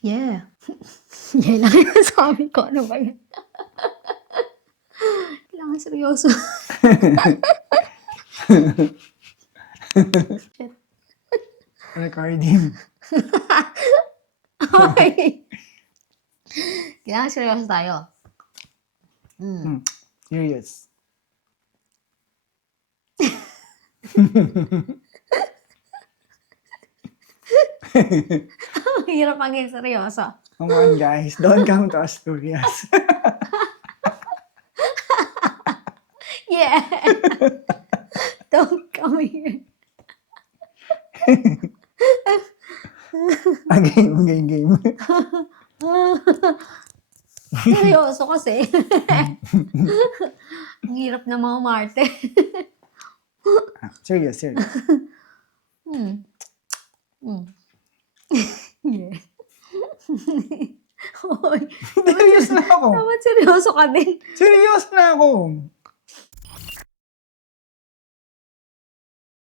Yeah. Yeah lang yung sabi ko. Ano ba yan? Kailangan seryoso. Shit. Recording. Okay. Kailangan seryoso tayo. Serious. Ang hirap maging seryoso. Come on guys, don't come to Asturias. Yeah. Don't come here. Game. Seryoso kasi. Ang hirap na mga Marte. Serious. Yeah. Hoy. Serious na ako. Dapat seryoso ka din. Serious na ako.